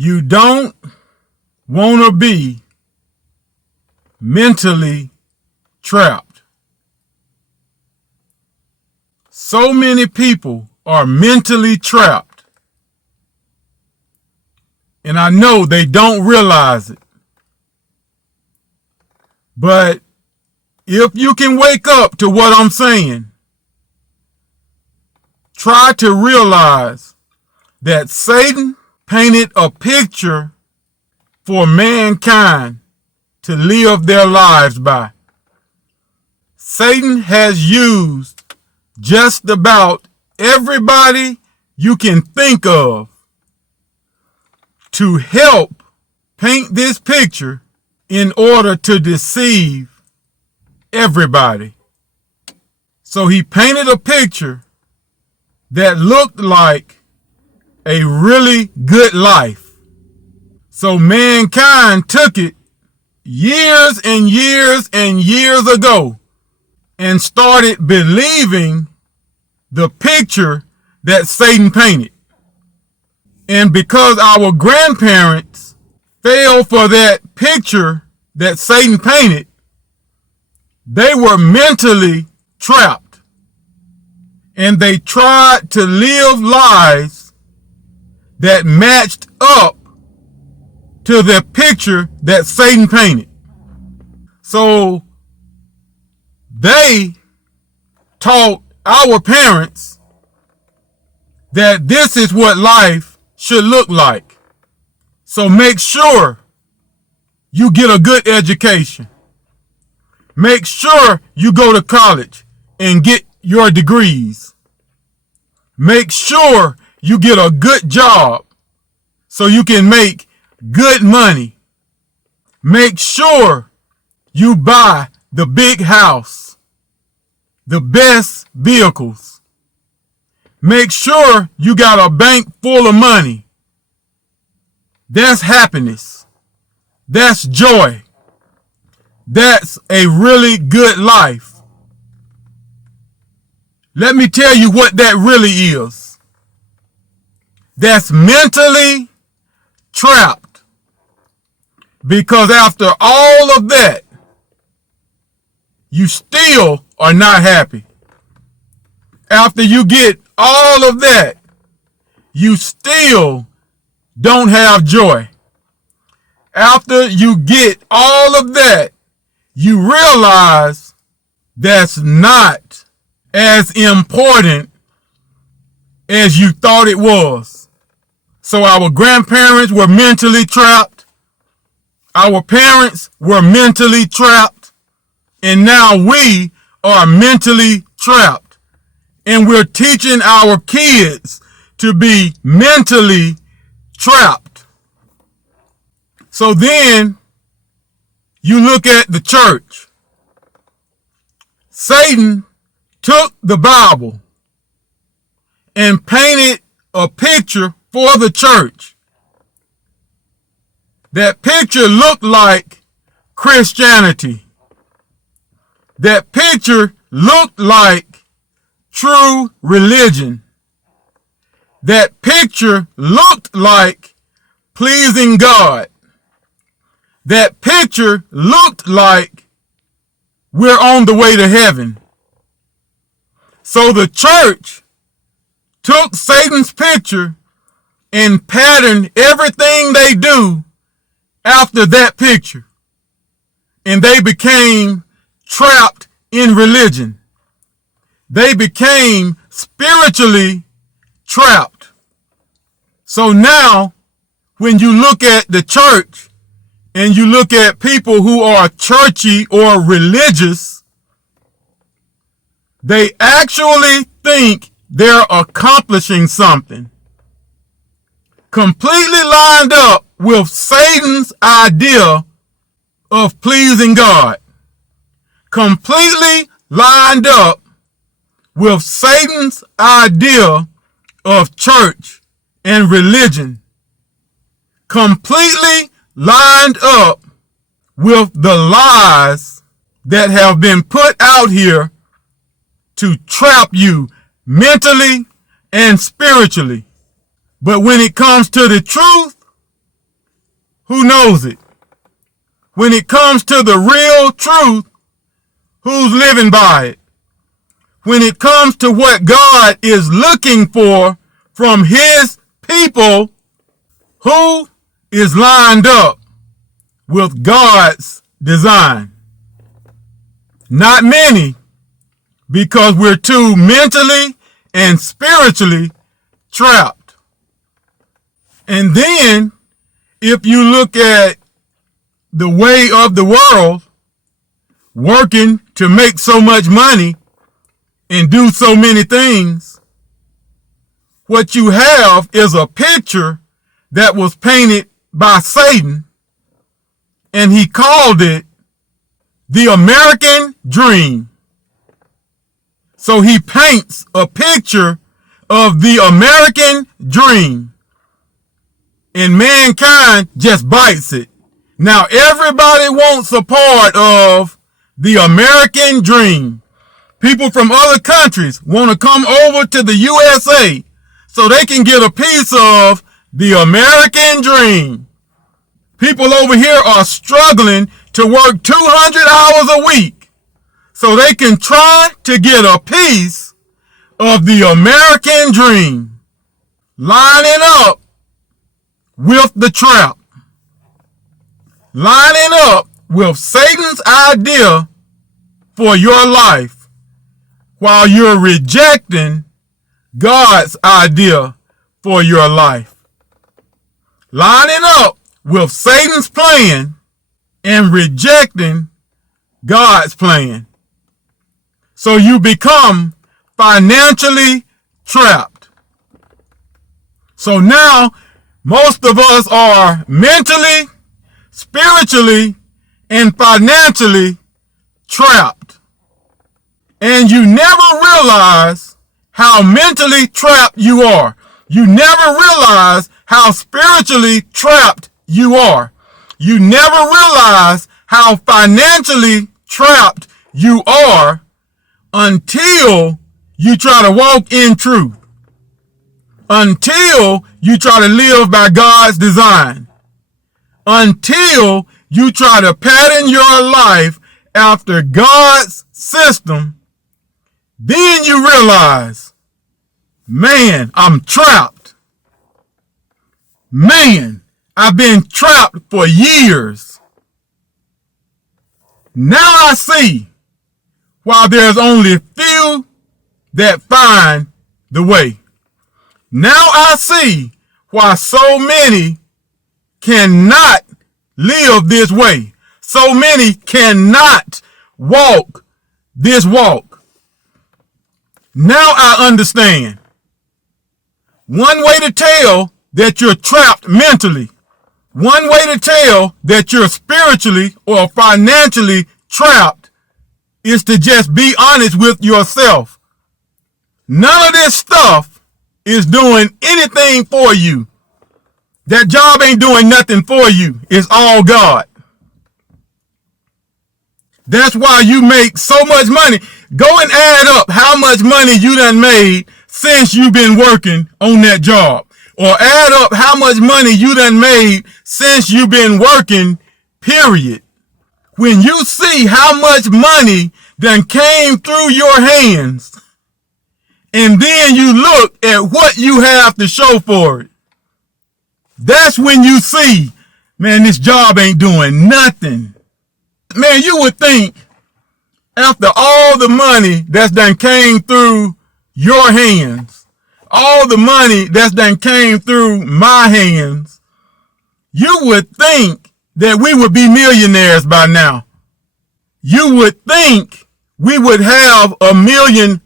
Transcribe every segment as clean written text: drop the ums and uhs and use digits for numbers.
You don't want to be mentally trapped. So many people are mentally trapped, and I know they don't realize it. But if you can wake up to what I'm saying, try to realize that Satan painted a picture for mankind to live their lives by. Satan has used just about everybody you can think of to help paint this picture in order to deceive everybody. So he painted a picture that looked like a really good life. So mankind took it years and years and years ago and started believing the picture that Satan painted. And because our grandparents fell for that picture that Satan painted, they were mentally trapped. And they tried to live lives that matched up to the picture that Satan painted. So they taught our parents that this is what life should look like. So make sure you get a good education. Make sure you go to college and get your degrees. Make sure you get a good job so you can make good money. Make sure you buy the big house, the best vehicles. Make sure you got a bank full of money. That's happiness. That's joy. That's a really good life. Let me tell you what that really is. That's mentally trapped. Because after all of that, you still are not happy. After you get all of that, you still don't have joy. After you get all of that, you realize that's not as important as you thought it was. So our grandparents were mentally trapped. Our parents were mentally trapped. And now we are mentally trapped. And we're teaching our kids to be mentally trapped. So then you look at the church. Satan took the Bible and painted a picture for the church. That picture looked like Christianity. That picture looked like true religion. That picture looked like pleasing God. That picture looked like we're on the way to heaven. So the church took Satan's picture and patterned everything they do after that picture. And they became trapped in religion. They became spiritually trapped. So now, when you look at the church and you look at people who are churchy or religious, they actually think they're accomplishing something. Completely lined up with Satan's idea of pleasing God. Completely lined up with Satan's idea of church and religion. Completely lined up with the lies that have been put out here to trap you mentally and spiritually. But when it comes to the truth, who knows it? When it comes to the real truth, who's living by it? When it comes to what God is looking for from his people, who is lined up with God's design? Not many, because we're too mentally and spiritually trapped. And then, if you look at the way of the world, working to make so much money and do so many things, what you have is a picture that was painted by Satan, and he called it the American dream. So he paints a picture of the American dream, and mankind just bites it. Now everybody wants a part of the American dream. People from other countries want to come over to the USA so they can get a piece of the American dream. People over here are struggling to work 200 hours a week so they can try to get a piece of the American dream, lining up with the trap, lining up with Satan's idea for your life while you're rejecting God's idea for your life, lining up with Satan's plan and rejecting God's plan. So you become financially trapped. So now most of us are mentally, spiritually, and financially trapped. And you never realize how mentally trapped you are. You never realize how spiritually trapped you are. You never realize how financially trapped you are until you try to walk in truth. Until you try to live by God's design. Until you try to pattern your life after God's system, then you realize, man, I'm trapped. Man, I've been trapped for years. Now I see why there's only few that find the way. Now I see why so many cannot live this way. So many cannot walk this walk. Now I understand. One way to tell that you're trapped mentally, one way to tell that you're spiritually or financially trapped is to just be honest with yourself. None of this stuff is doing anything for you. That job ain't doing nothing for you. It's all God. That's why you make so much money. Go and add up how much money you done made since you've been working on that job. Or add up how much money you done made since you've been working, period. When you see how much money done came through your hands, and then you look at what you have to show for it, that's when you see, man, this job ain't doing nothing. Man, you would think after all the money that's done came through your hands, all the money that's done came through my hands, you would think that we would be millionaires by now. You would think we would have $1 million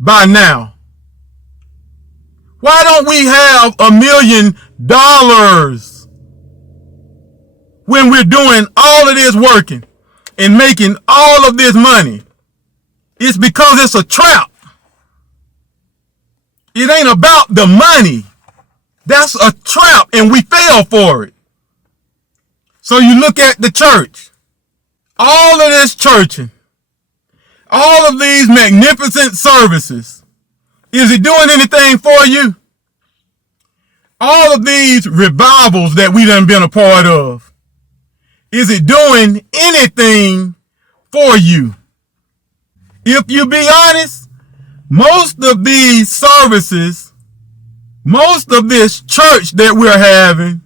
by now. Why don't we have $1 million when we're doing all of this working and making all of this money? It's because it's a trap. It ain't about the money. That's a trap, and we fell for it. So you look at the church. All of this churching, all of these magnificent services, is it doing anything for you? all of these revivals that we done been a part of, is it doing anything for you? If you be honest, most of these services, most of this church that we're having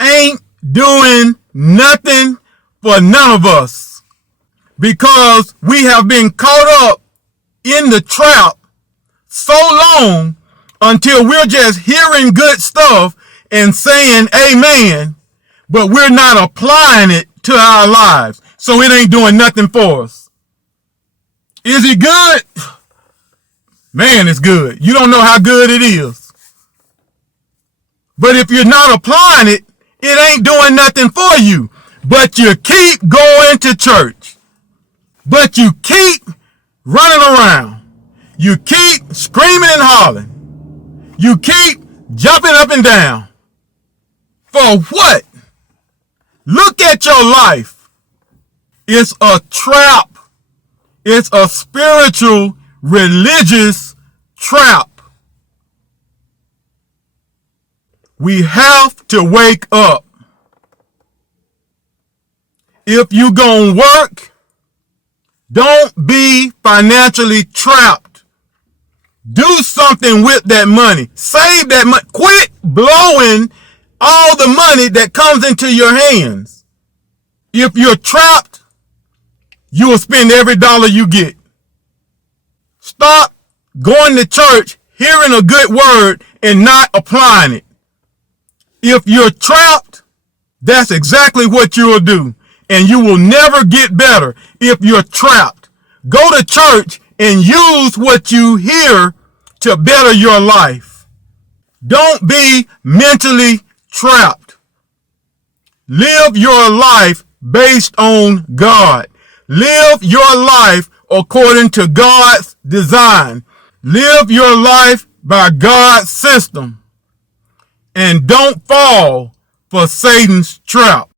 ain't doing nothing for none of us, because we have been caught up in the trap so long until we're just hearing good stuff and saying amen, but we're not applying it to our lives. So it ain't doing nothing for us. Is it good? Man, it's good. You don't know how good it is. But if you're not applying it, it ain't doing nothing for you. But you keep going to church. But you keep running around. You keep screaming and hollering. You keep jumping up and down. For what? Look at your life. It's a trap. It's a spiritual, religious trap. We have to wake up. If you gonna work, don't be financially trapped. Do something with that money. Save that money. Quit blowing all the money that comes into your hands. If you're trapped, you will spend every dollar you get. Stop going to church, hearing a good word, and not applying it. If you're trapped, that's exactly what you will do. And you will never get better if you're trapped. Go to church and use what you hear to better your life. Don't be mentally trapped. Live your life based on God. Live your life according to God's design. Live your life by God's system. And don't fall for Satan's trap.